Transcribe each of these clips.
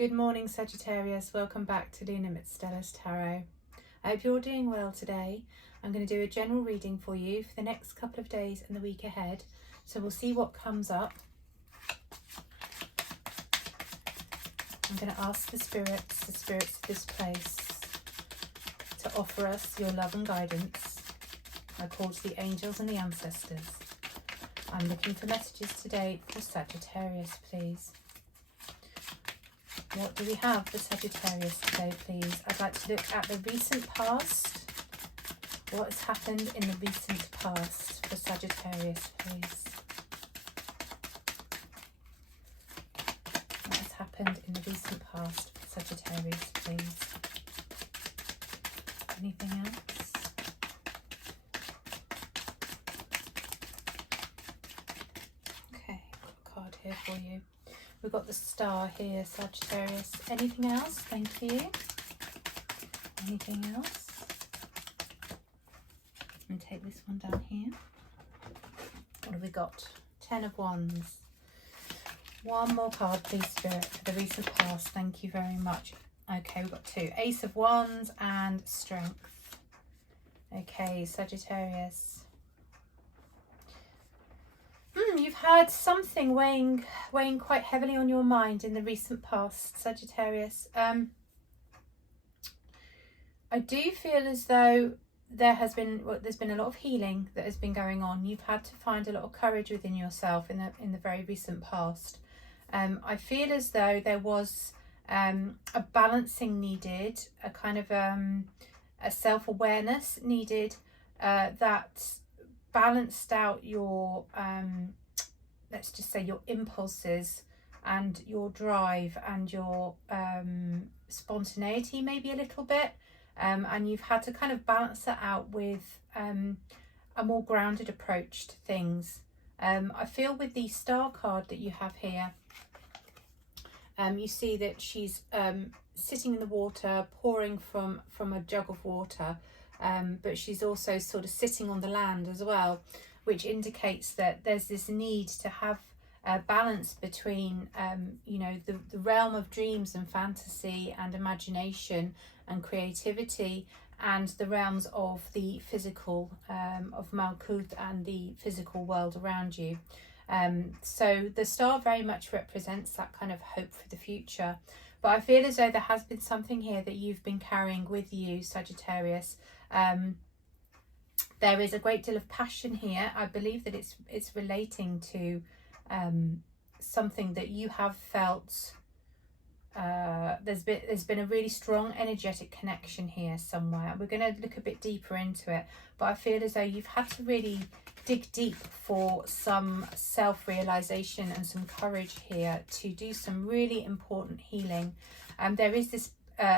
Good morning, Sagittarius. Welcome back to Luna Stella's Tarot. I hope you're doing well today. I'm going to do a general reading for you for the next couple of days and the week ahead. So we'll see what comes up. I'm going to ask the spirits of this place to offer us your love and guidance. I call to the angels and the ancestors. I'm looking for messages today for Sagittarius, please. What do we have for Sagittarius today, please? I'd like to look at the recent past. What has happened in the recent past for Sagittarius, please? What has happened in the recent past for Sagittarius, please? Anything else? Okay, got a card here for you. We've got the star here, Sagittarius. Anything else? Thank you. Anything else? I'm going to take this one down here. What have we got? 10 of Wands. One more card, please, Spirit, for the recent past. Thank you very much. Okay, we've got 2. Ace of Wands and Strength. Okay, Sagittarius. You've had something weighing quite heavily on your mind in the recent past, Sagittarius. I do feel as though there's been a lot of healing that has been going on. You've had to find a lot of courage within yourself in the very recent past. I feel as though there was a balancing needed, a kind of a self-awareness needed that balanced out your let's just say your impulses and your drive and your spontaneity maybe a little bit, and you've had to kind of balance that out with a more grounded approach to things. I feel with the star card that you have here, you see that she's sitting in the water, pouring from a jug of water, but she's also sort of sitting on the land as well, which indicates that there's this need to have a balance between you know, the realm of dreams and fantasy and imagination and creativity, and the realms of the physical, of Malkuth and the physical world around you. So the star very much represents that kind of hope for the future. But I feel as though there has been something here that you've been carrying with you, Sagittarius. There is a great deal of passion here. I believe that it's relating to something that you have felt. There's been a really strong energetic connection here somewhere. We're going to look a bit deeper into it, but I feel as though you've had to really dig deep for some self-realization and some courage here to do some really important healing. There is this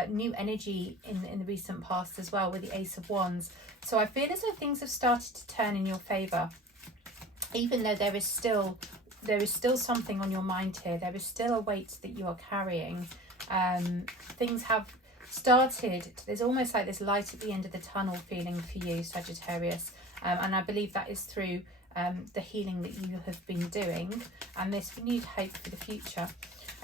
new energy in the recent past as well with the Ace of Wands. So I feel as though things have started to turn in your favour, even though there is still something on your mind here. There is still a weight that you are carrying. Things have started, there's almost like this light at the end of the tunnel feeling for you, Sagittarius, and I believe that is through the healing that you have been doing and this renewed hope for the future.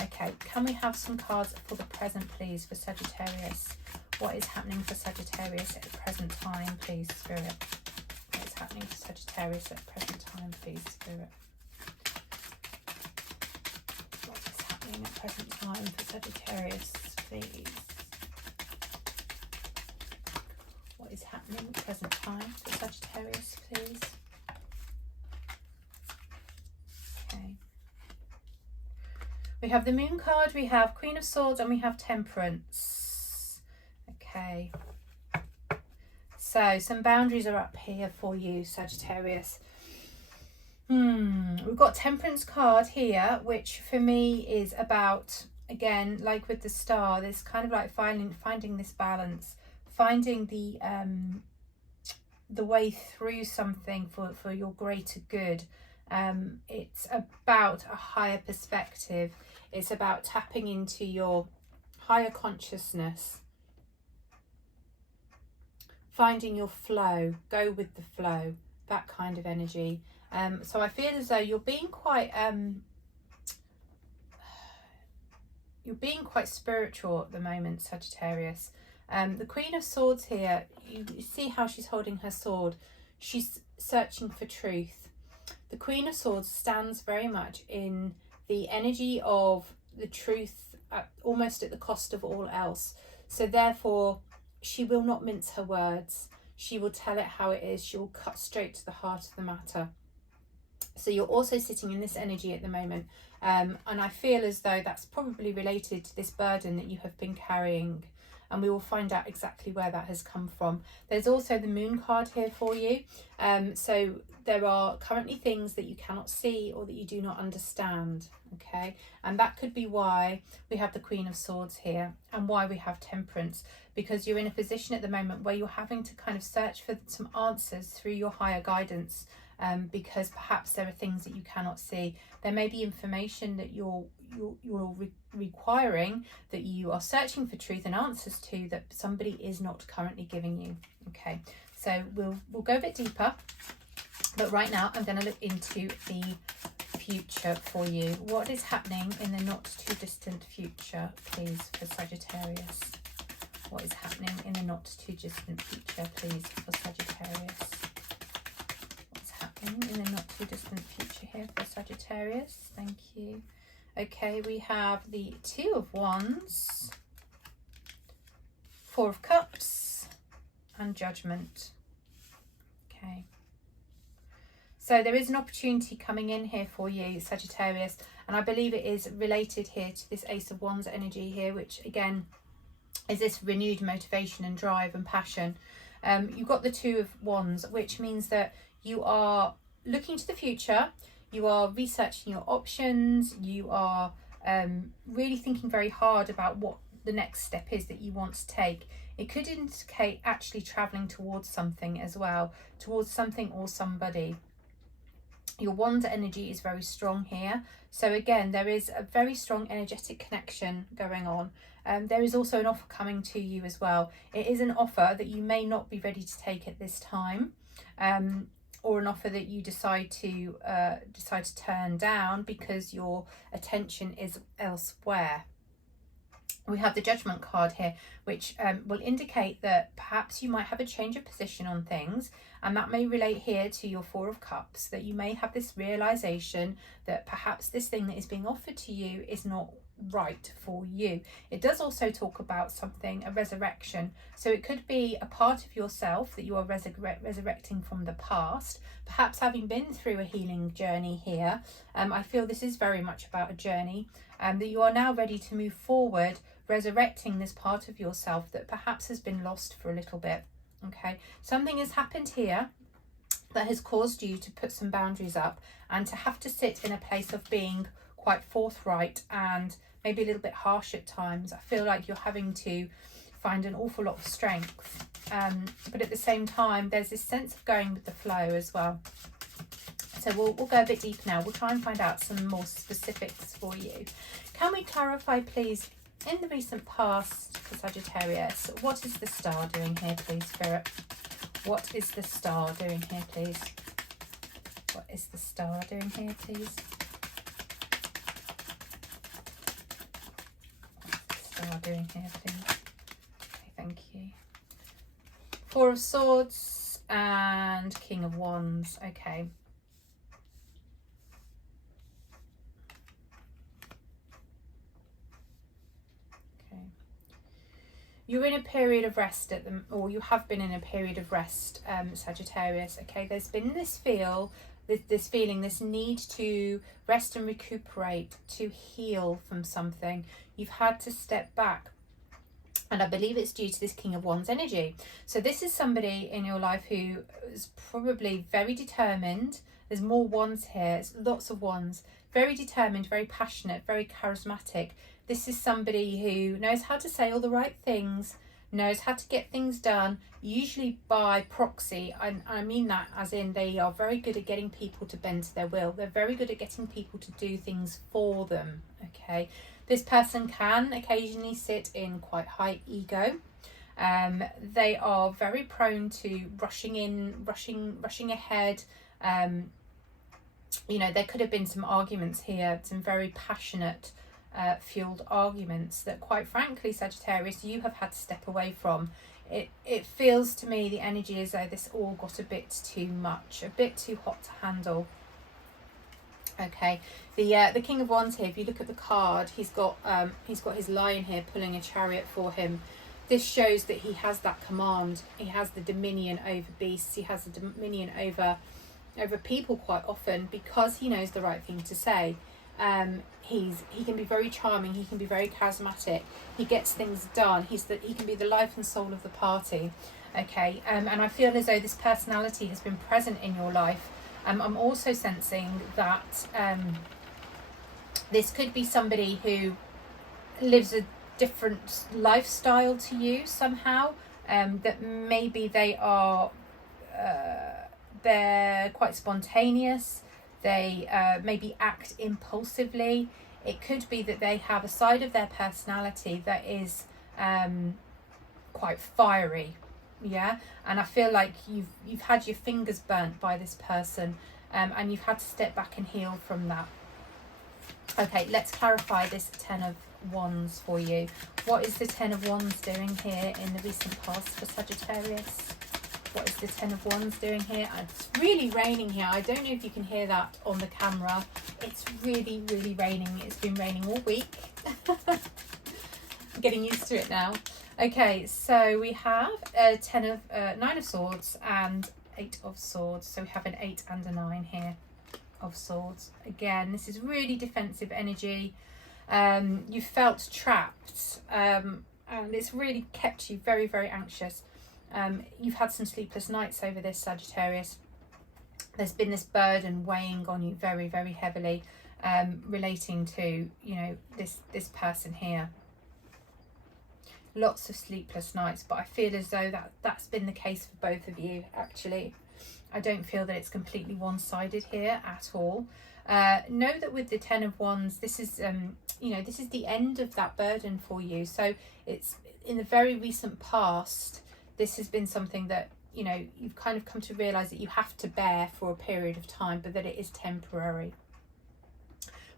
Okay, can we have some cards for the present, please, for Sagittarius? What is happening for Sagittarius at the present time, please, Spirit? What is happening for Sagittarius at the present time, please, Spirit? What is happening at present time for Sagittarius, please? What is happening at present time for Sagittarius, please? Okay. We have the Moon card, we have Queen of Swords, and we have Temperance. Okay. So some boundaries are up here for you, Sagittarius. We've got Temperance card here, which for me is about, again, like with the star, this kind of like finding this balance, finding the way through something for your greater good. It's about a higher perspective. It's about tapping into your higher consciousness, finding your flow, go with the flow, that kind of energy. So I feel as though you're being quite you're being quite spiritual at the moment, Sagittarius. The Queen of Swords here, you see how she's holding her sword. She's searching for truth. The Queen of Swords stands very much in the energy of the truth, almost at the cost of all else. So therefore, she will not mince her words. She will tell it how it is. She will cut straight to the heart of the matter. So you're also sitting in this energy at the moment. And I feel as though that's probably related to this burden that you have been carrying. And we will find out exactly where that has come from. There's also the Moon card here for you. So there are currently things that you cannot see or that you do not understand, okay? And that could be why we have the Queen of Swords here and why we have Temperance, because you're in a position at the moment where you're having to kind of search for some answers through your higher guidance, because perhaps there are things that you cannot see. There may be information that you're requiring, that you are searching for truth and answers to, that somebody is not currently giving you. Okay, so we'll go a bit deeper, but right now I'm going to look into the future for you. What is happening in the not too distant future, please, for Sagittarius? What is happening in the not too distant future, please, for Sagittarius? What's happening in the not too distant future here for Sagittarius? Thank you. Okay, we have the Two of Wands, Four of Cups, and Judgment. Okay. So there is an opportunity coming in here for you, Sagittarius, and I believe it is related here to this Ace of Wands energy here, which again is this renewed motivation and drive and passion. You've got the Two of Wands, which means that you are looking to the future. You are researching your options. You are really thinking very hard about what the next step is that you want to take. It could indicate actually traveling towards something as well, towards something or somebody. Your Wand energy is very strong here. So again, there is a very strong energetic connection going on. There is also an offer coming to you as well. It is an offer that you may not be ready to take at this time. Or an offer that you decide to turn down because your attention is elsewhere. We have the Judgment card here, which will indicate that perhaps you might have a change of position on things, and that may relate here to your Four of Cups, that you may have this realization that perhaps this thing that is being offered to you is not right for you. It does also talk about something, a resurrection. So it could be a part of yourself that you are resurrecting from the past, perhaps having been through a healing journey here. I feel this is very much about a journey, that you are now ready to move forward, resurrecting this part of yourself that perhaps has been lost for a little bit. Okay, something has happened here that has caused you to put some boundaries up and to have to sit in a place of being quite forthright and maybe a little bit harsh at times. I feel like you're having to find an awful lot of strength, but at the same time there's this sense of going with the flow as well. So we'll go a bit deeper now. We'll try and find out some more specifics for you. Can we clarify, please, in the recent past for Sagittarius, what is the Star doing here, please, Spirit? What is the Star doing here, please? What is the Star doing here, please? Star doing here, please? Okay, thank you. Four of Swords and King of Wands. Okay. Okay. You're in a period of rest or you have been in a period of rest, Sagittarius. Okay, there's been this feeling, this need to rest and recuperate, to heal from something. You've had to step back, and I believe it's due to this King of Wands energy. So this is somebody in your life who is probably very determined. There's more wands here, it's lots of wands. Very determined, very passionate, very charismatic. This is somebody who knows how to say all the right things, knows how to get things done, usually by proxy. I mean that as in they are very good at getting people to bend to their will. They're very good at getting people to do things for them, okay? This person can occasionally sit in quite high ego. They are very prone to rushing ahead. You know, there could have been some arguments here, some very passionate fueled arguments that, quite frankly, Sagittarius, you have had to step away from. It feels to me, the energy, as though this all got a bit too much, a bit too hot to handle. Okay, the King of Wands here, if you look at the card, he's got his lion here pulling a chariot for him. This shows that he has that command. He has the dominion over beasts. He has the dominion over people quite often, because he knows the right thing to say. He can be very charming. He can be very charismatic. He gets things done. He can be the life and soul of the party. Okay, and I feel as though this personality has been present in your life. I'm also sensing that this could be somebody who lives a different lifestyle to you somehow. That maybe they're quite spontaneous. They maybe act impulsively. It could be that they have a side of their personality that is quite fiery. Yeah, and I feel like you've had your fingers burnt by this person, and you've had to step back and heal from that. Okay, let's clarify this Ten of Wands for you. What is the Ten of Wands doing here in the recent past for Sagittarius? What is the Ten of Wands doing here? It's really raining here. I don't know if you can hear that on the camera. It's really, really raining. It's been raining all week. I'm getting used to it now. Okay, so we have a Nine of Swords and Eight of Swords. So we have an 8 and a 9 here of Swords. Again, this is really defensive energy. You felt trapped, and it's really kept you very, very anxious. You've had some sleepless nights over this, Sagittarius. There's been this burden weighing on you very, very heavily, relating to, you know, this person here. Lots of sleepless nights, but I feel as though that's been the case for both of you, actually. I don't feel that it's completely one-sided here at all. Know that with the Ten of Wands, this is you know, this is the end of that burden for you. So it's in the very recent past, this has been something that, you know, you've kind of come to realize that you have to bear for a period of time, but that it is temporary.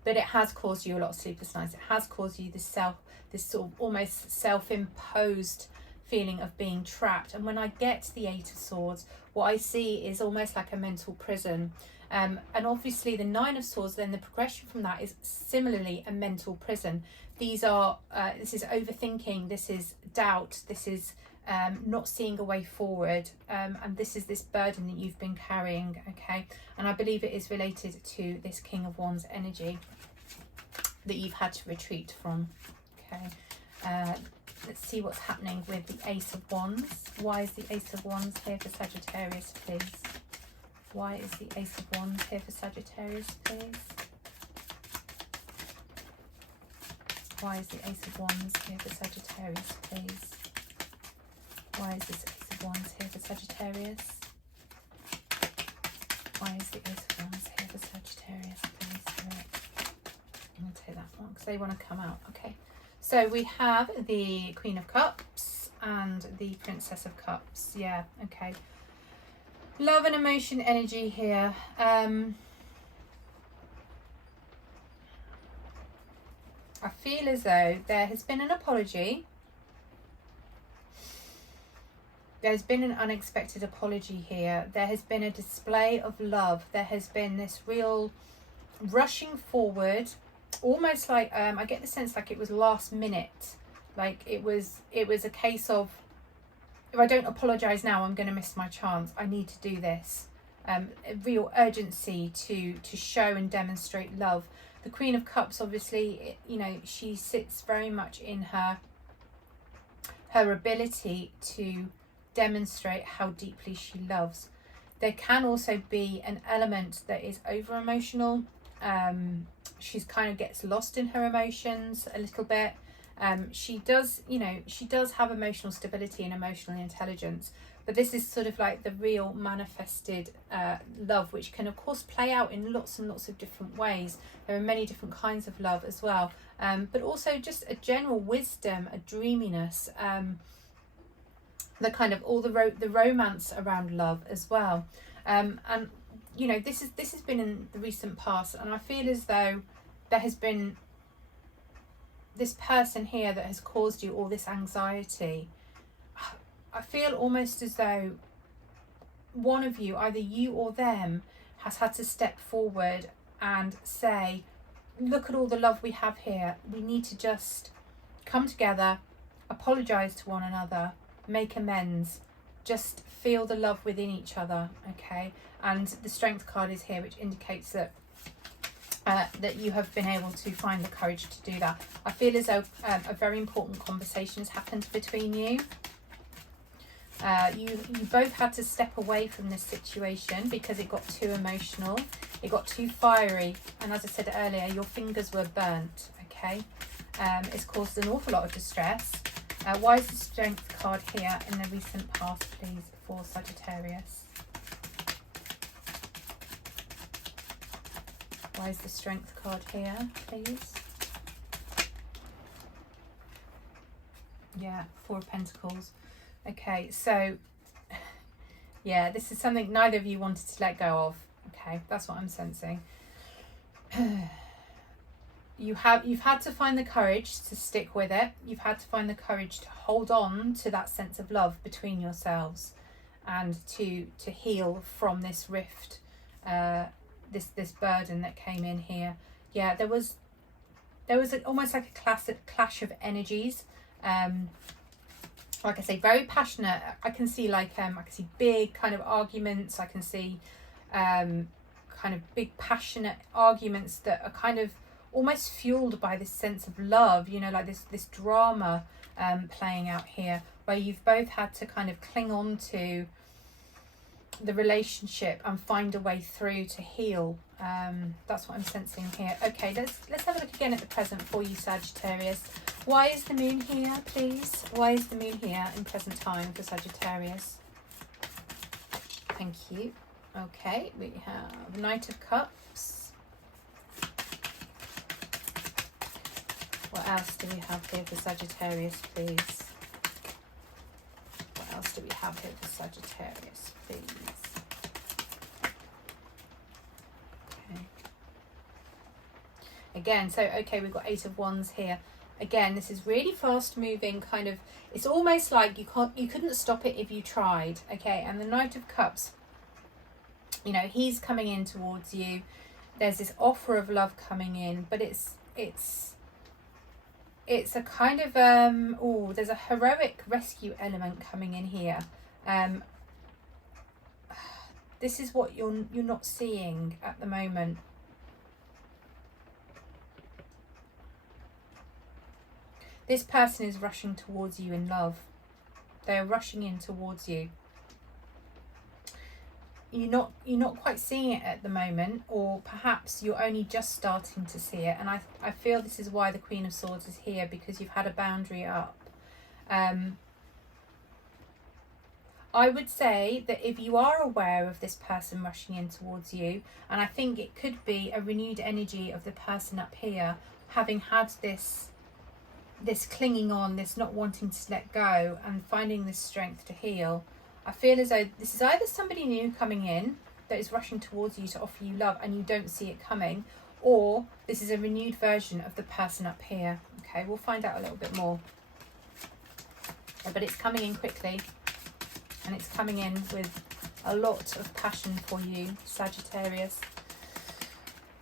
But it has caused you a lot of sleepless nights. It has caused you this sort of almost self-imposed feeling of being trapped. And when I get the Eight of Swords, what I see is almost like a mental prison. And obviously the Nine of Swords, then the progression from that is similarly a mental prison. These are, this is overthinking, this is doubt, this is not seeing a way forward, and this is this burden that you've been carrying, okay? And I believe it is related to this King of Wands energy that you've had to retreat from, okay? Let's see what's happening with the Ace of Wands. Why is the Ace of Wands here for Sagittarius, please? Why is the Ace of Wands here for Sagittarius, please? Why is the Ace of Wands here for Sagittarius, please? Why is this Ace of Wands here for Sagittarius? Why is the Ace of Wands here for Sagittarius, please? Right. I'm going to take that one because they want to come out. Okay. So we have the Queen of Cups and the Princess of Cups. Yeah, okay. Love and emotion energy here. I feel as though there has been an apology. There's been an unexpected apology here. There has been a display of love. There has been this real rushing forward, almost like I get the sense like it was last minute. Like it was a case of, if I don't apologise now, I'm going to miss my chance. I need to do this. A real urgency to show and demonstrate love. The Queen of Cups, obviously, you know, she sits very much in her ability to demonstrate how deeply she loves. There can also be an element that is over emotional. She's kind of gets lost in her emotions a little bit. She does, you know, she does have emotional stability and emotional intelligence, but this is sort of like the real manifested love, which can of course play out in lots and lots of different ways. There are many different kinds of love as well, but also just a general wisdom, a dreaminess, the kind of all the romance around love as well. And you know, this has been in the recent past, and I feel as though there has been this person here that has caused you all this anxiety, I feel almost as though one of you, either you or them, has had to step forward and say, look at all the love we have here. We need to just come together, apologise to one another, make amends, just feel the love within each other, okay? And the Strength card is here, which indicates that that you have been able to find the courage to do that. I feel as though a very important conversation has happened between you. You both had to step away from this situation because it got too emotional, it got too fiery, and as I said earlier, your fingers were burnt, okay? It's caused an awful lot of distress. Why is the Strength card here in the recent past, please, for Sagittarius? Why is the Strength card here, please? Yeah, Four of Pentacles. Okay, so yeah, this is something neither of you wanted to let go of. Okay, that's what I'm sensing. You've had to find the courage to stick with it. You've had to find the courage to hold on to that sense of love between yourselves, and to heal from this rift, this burden that came in here. Yeah, there was almost like a clash of energies. Like I say, very passionate. I can see I can see big kind of arguments. I can see kind of big passionate arguments that are kind of almost fueled by this sense of love, you know, like this drama playing out here, where you've both had to kind of cling on to the relationship and find a way through to heal. That's what I'm sensing here. Okay, let's have a look again at the present for you, Sagittarius. Why is the moon here, please? Why is the moon here in present time for Sagittarius? Thank you. Okay, we have Knight of Cups. What else do we have here for Sagittarius, please? What else do we have here for Sagittarius, please? Okay. Again, so okay, we've got Eight of Wands here. Again, this is really fast moving, kind of, it's almost like you couldn't stop it if you tried, okay? And the Knight of Cups, you know, he's coming in towards you. There's this offer of love coming in, but it's a kind of there's a heroic rescue element coming in here. This is what you're not seeing at the moment. This person is rushing towards you in love. They're rushing in towards you. You're not quite seeing it at the moment, or perhaps you're only just starting to see it. And I feel this is why the Queen of Swords is here, because you've had a boundary up. I would say that if you are aware of this person rushing in towards you, and I think it could be a renewed energy of the person up here having had this clinging on, this not wanting to let go, and finding this strength to heal. I feel as though this is either somebody new coming in that is rushing towards you to offer you love and you don't see it coming, or this is a renewed version of the person up here. Okay, we'll find out a little bit more. But it's coming in quickly, and it's coming in with a lot of passion for you, Sagittarius.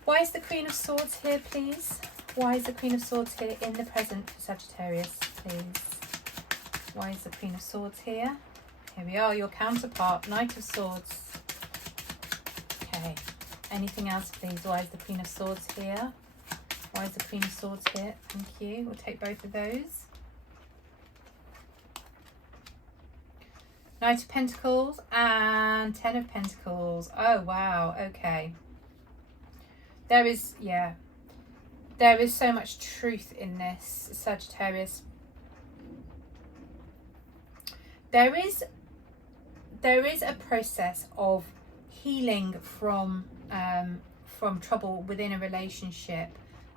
Why is the Queen of Swords here, please? Why is the Queen of Swords here in the present for Sagittarius, please? Why is the Queen of Swords here? Here we are, your counterpart, Knight of Swords. Okay, anything else, please? Why is the Queen of Swords here? Why is the Queen of Swords here? Thank you. We'll take both of those. Knight of Pentacles and Ten of Pentacles. Oh, wow. Okay. There is so much truth in this, Sagittarius. There is a process of healing from trouble within a relationship,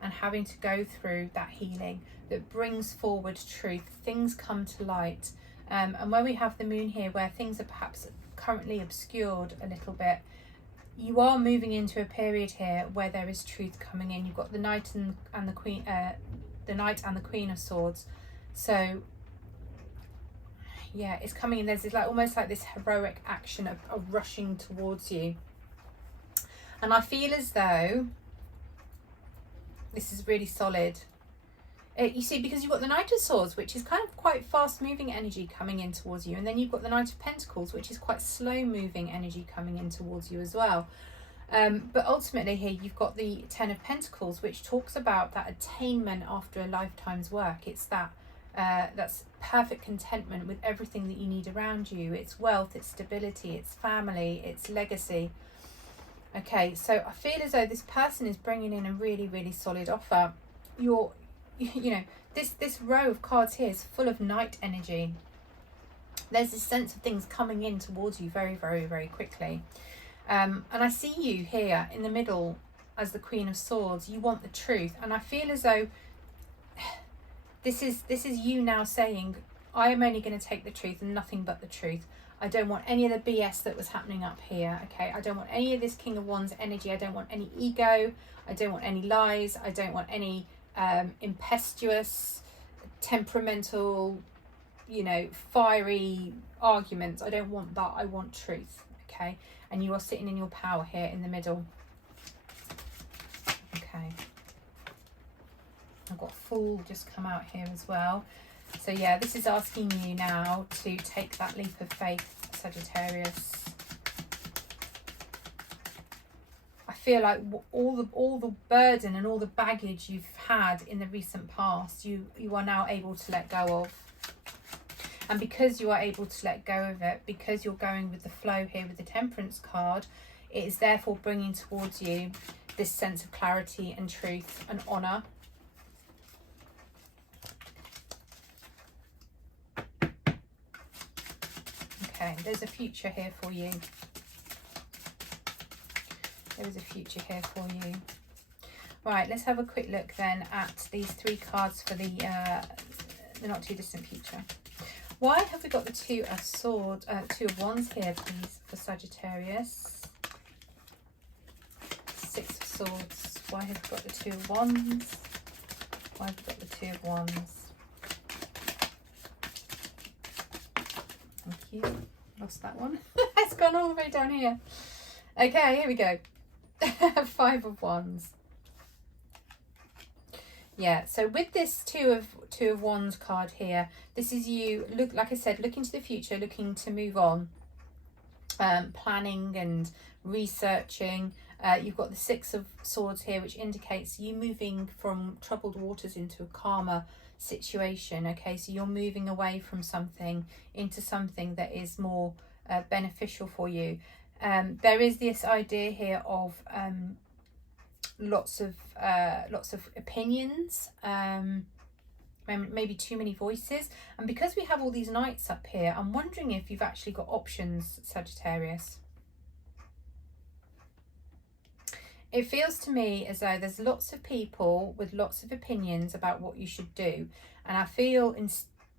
and having to go through that healing that brings forward truth. Things come to light. And when we have the moon here, where things are perhaps currently obscured a little bit, you are moving into a period here where there is truth coming in. You've got the Knight and the Queen, the Knight and the Queen of Swords. So yeah, it's coming in. There's this, like, almost like this heroic action of rushing towards you. And I feel as though this is really solid. You see, because you've got the Knight of Swords, which is kind of quite fast moving energy coming in towards you. And then you've got the Knight of Pentacles, which is quite slow moving energy coming in towards you as well. But ultimately here you've got the Ten of Pentacles, which talks about that attainment after a lifetime's work. It's that that's perfect contentment with everything that you need around you. It's wealth, it's stability, it's family, it's legacy. Okay, so I feel as though this person is bringing in a really, really solid offer. You know, this row of cards here is full of Knight energy. There's this sense of things coming in towards you very, very, very quickly. And I see you here in the middle as the Queen of Swords. You want the truth, and I feel as though this is you now saying, I am only going to take the truth and nothing but the truth. I don't want any of the BS that was happening up here. Okay, I don't want any of this King of Wands energy. I don't want any ego. I don't want any lies. I don't want any impetuous, temperamental, you know, fiery arguments. I don't want that. I want truth. Okay, and you are sitting in your power here in the middle. Okay, I've got Fool just come out here as well. So yeah, this is asking you now to take that leap of faith, Sagittarius. I feel like all the burden and all the baggage you've had in the recent past, you are now able to let go of. And because you are able to let go of it, because you're going with the flow here with the Temperance card, it is therefore bringing towards you this sense of clarity and truth and honour. Okay, there's a future here for you. There is a future here for you. Right, let's have a quick look then at these three cards for the not too distant future. Why have we got the Two of Swords, Two of Wands here, please, for Sagittarius? Six of Swords. Why have we got the Two of Wands? Why have we got the Two of Wands? Thank you. Lost that one. It's gone all the way down here. Okay, here we go. Five of Wands. Yeah, so with this two of Wands card here, this is you, look, like I said, looking to the future, looking to move on, planning and researching. You've got the Six of Swords here, which indicates you moving from troubled waters into a calmer situation. Okay, so you're moving away from something into something that is more beneficial for you. There is this idea here of lots of opinions, maybe too many voices, and because we have all these knights up here, I'm wondering if you've actually got options, Sagittarius. It feels to me as though there's lots of people with lots of opinions about what you should do, and I feel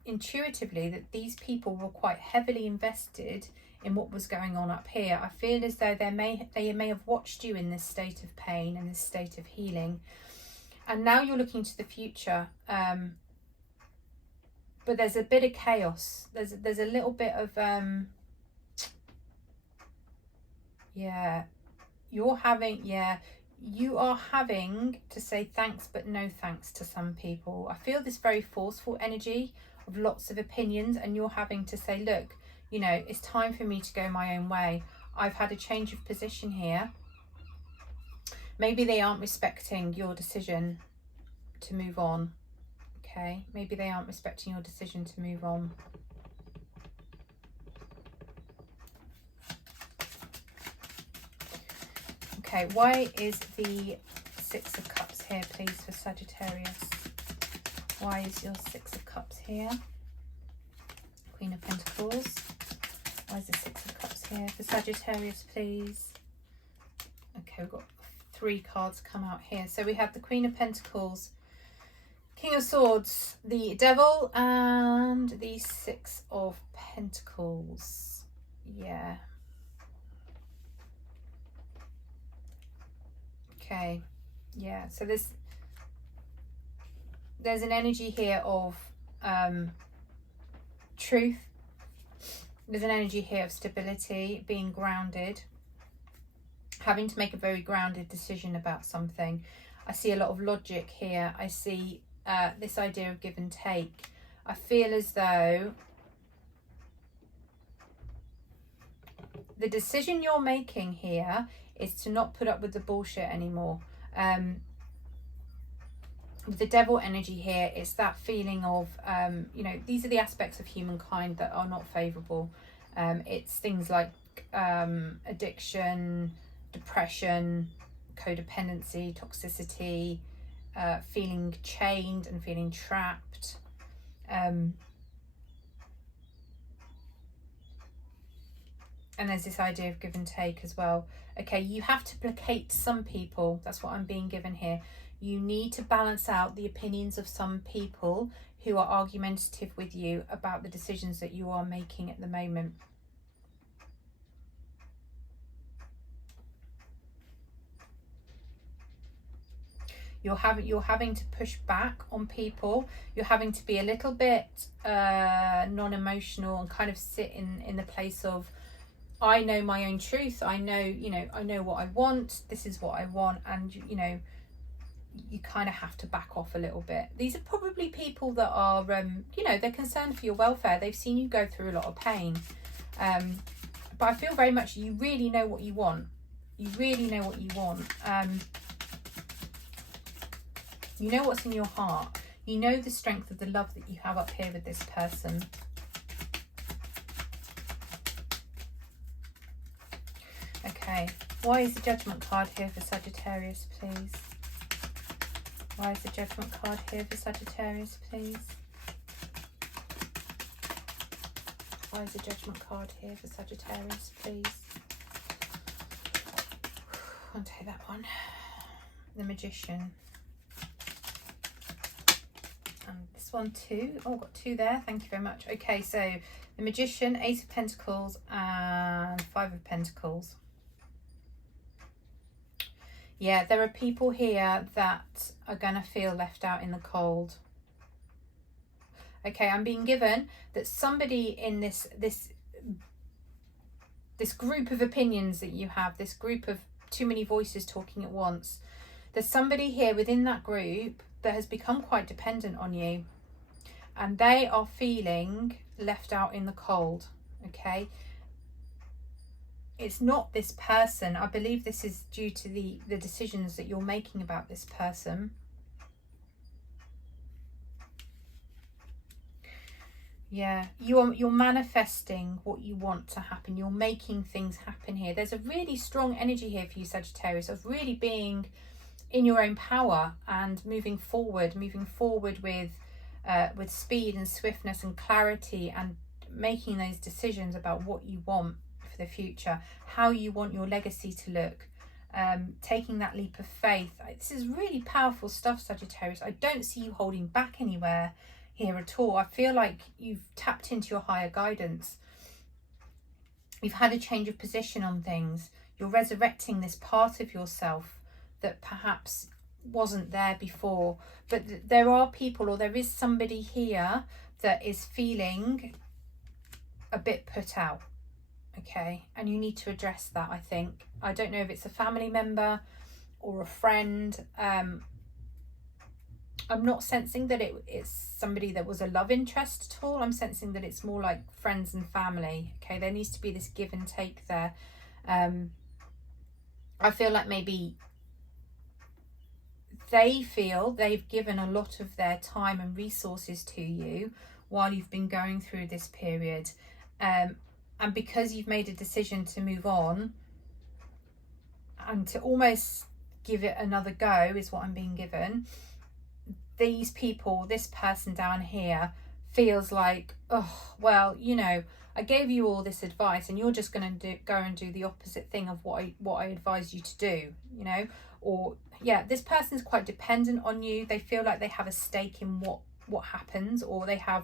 intuitively that these people were quite heavily invested in what was going on up here. I feel as though they may have watched you in this state of pain and this state of healing, and now you're looking to the future, but there's a bit of chaos. There's a little bit of you are having to say thanks but no thanks to some people. I feel this very forceful energy of lots of opinions, and you're having to say, look, you know, it's time for me to go my own way. I've had a change of position here. Maybe they aren't respecting your decision to move on. Okay, maybe they aren't respecting your decision to move on. Okay, why is the Six of Cups here, please, for Sagittarius? Why is your Six of Cups here? Queen of Pentacles. Why is the Six of Cups here for Sagittarius, please? Okay, we've got three cards come out here. So we have the Queen of Pentacles, King of Swords, the Devil, and the Six of Pentacles. Yeah. Okay. Yeah, so this, there's an energy here of truth. There's an energy here of stability, being grounded, having to make a very grounded decision about something. I see a lot of logic here. I see this idea of give and take. I feel as though the decision you're making here is to not put up with the bullshit anymore. With the devil energy here, it's that feeling of, you know, these are the aspects of humankind that are not favourable. It's things like addiction, depression, codependency, toxicity, feeling chained and feeling trapped. And there's this idea of give and take as well. Okay, you have to placate some people. That's what I'm being given here. You need to balance out the opinions of some people who are argumentative with you about the decisions that you are making at the moment. You're having to push back on people. You're having to be a little bit non-emotional and kind of sit in the place of, I know my own truth. I know, you know, I know what I want. This is what I want. And, you know, you kind of have to back off a little bit. These are probably people that are, you know, they're concerned for your welfare. They've seen you go through a lot of pain. But I feel very much you really know what you want. You really know what you want. You know what's in your heart. You know the strength of the love that you have up here with this person. Okay, why is the Judgment card here for Sagittarius, please? Why is the Judgment card here for Sagittarius, please? Why is the Judgment card here for Sagittarius, please? I'll take that one. The Magician. And this one too. Oh, I've got two there. Thank you very much. Okay, so the Magician, Ace of Pentacles and Five of Pentacles. Yeah, there are people here that are going to feel left out in the cold. Okay, I'm being given that somebody in this group of opinions that you have, this group of too many voices talking at once, there's somebody here within that group that has become quite dependent on you. And they are feeling left out in the cold, okay? It's not this person. I believe this is due to the decisions that you're making about this person. Yeah, you're manifesting what you want to happen. You're making things happen here. There's a really strong energy here for you, Sagittarius, of really being in your own power and moving forward with speed and swiftness and clarity, and making those decisions about what you want for the future, how you want your legacy to look, taking that leap of faith. This is really powerful stuff, Sagittarius. I don't see you holding back anywhere here at all. I feel like you've tapped into your higher guidance. You've had a change of position on things. You're resurrecting this part of yourself that perhaps wasn't there before. But there are people, or there is somebody here that is feeling a bit put out. Okay, and you need to address that, I think. I don't know if it's a family member or a friend. I'm not sensing that it's somebody that was a love interest at all. I'm sensing that it's more like friends and family. Okay, there needs to be this give and take there. I feel like maybe they feel they've given a lot of their time and resources to you while you've been going through this period. And because you've made a decision to move on and to almost give it another go, is what I'm being given, these people, this person down here, feels like, oh, well, you know, I gave you all this advice and you're just going to go and do the opposite thing of what I advised you to do, you know. Or, yeah, this person's quite dependent on you. They feel like they have a stake in what happens, or they have...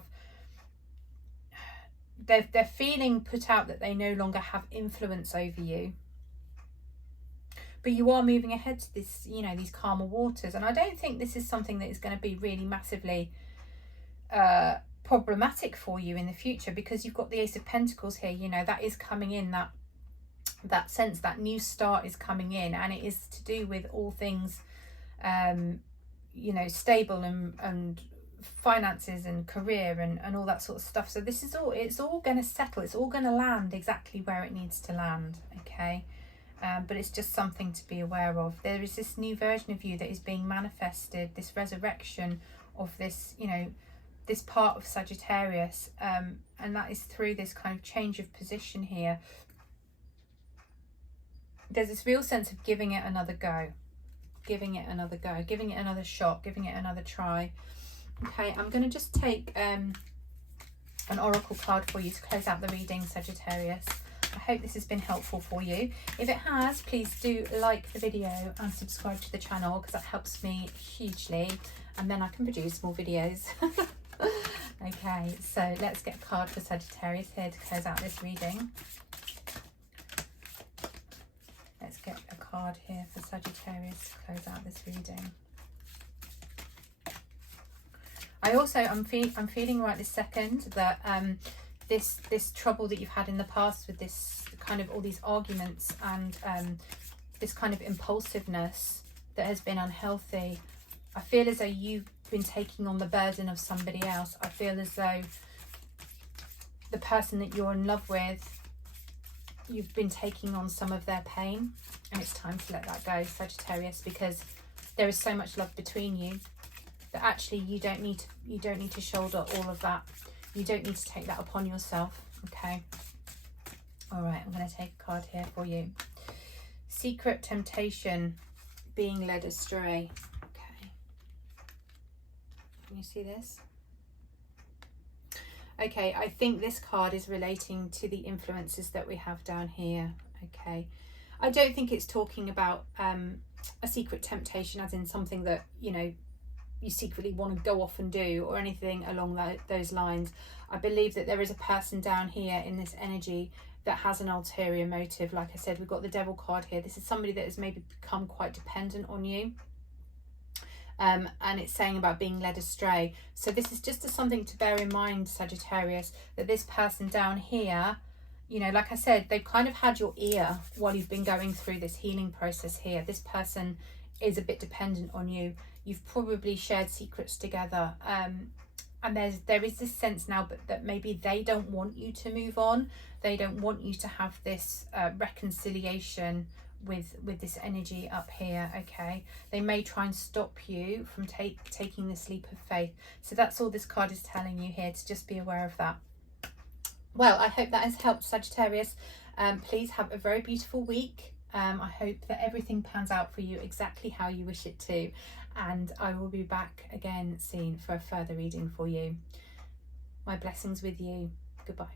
They're feeling put out, that they no longer have influence over you. but you are moving ahead to this, you know, these calmer waters. And I don't think this is something that is going to be really massively problematic for you in the future, because you've got the Ace of Pentacles here. You know, that is coming in, that sense, that new start is coming in, and it is to do with all things you know, stable and finances and career and all that sort of stuff. So this is all, it's all going to settle, it's all going to land exactly where it needs to land, okay? But it's just something to be aware of. There is this new version of you that is being manifested, this resurrection of this, you know, this part of Sagittarius, and that is through this kind of change of position here. There's this real sense of giving it another go, giving it another go, giving it another shot, giving it another try. Okay, I'm going to just take an oracle card for you to close out the reading, Sagittarius. I hope this has been helpful for you. If it has, please do like the video and subscribe to the channel, because that helps me hugely, and then I can produce more videos. Okay, so let's get a card for Sagittarius here to close out this reading. Let's get a card here for Sagittarius to close out this reading. I'm feeling right this second that this trouble that you've had in the past with this kind of all these arguments and this kind of impulsiveness that has been unhealthy. I feel as though you've been taking on the burden of somebody else. I feel as though the person that you're in love with, you've been taking on some of their pain, and it's time to let that go, Sagittarius, because there is so much love between you that actually you don't need to shoulder all of that. You don't need to take that upon yourself. Okay, all right, I'm going to take a card here for you. Secret temptation, being led astray. Okay, can you see this? Okay, I think this card is relating to the influences that we have down here. Okay, I don't think it's talking about a secret temptation as in something that, you know, you secretly want to go off and do or anything along those lines. I believe that there is a person down here in this energy that has an ulterior motive. Like I said, we've got the Devil card here. This is somebody that has maybe become quite dependent on you. And it's saying about being led astray. So this is just something to bear in mind, Sagittarius, that this person down here, you know, like I said, they've kind of had your ear while you've been going through this healing process here. This person is a bit dependent on you. You've probably shared secrets together. And there is this sense now that maybe they don't want you to move on. They don't want you to have this reconciliation with this energy up here. Okay, they may try and stop you from taking this leap of faith. So that's all this card is telling you here, to just be aware of that. Well, I hope that has helped, Sagittarius. Please have a very beautiful week. I hope that everything pans out for you exactly how you wish it to, and I will be back again soon for a further reading for you. My blessings with you. Goodbye.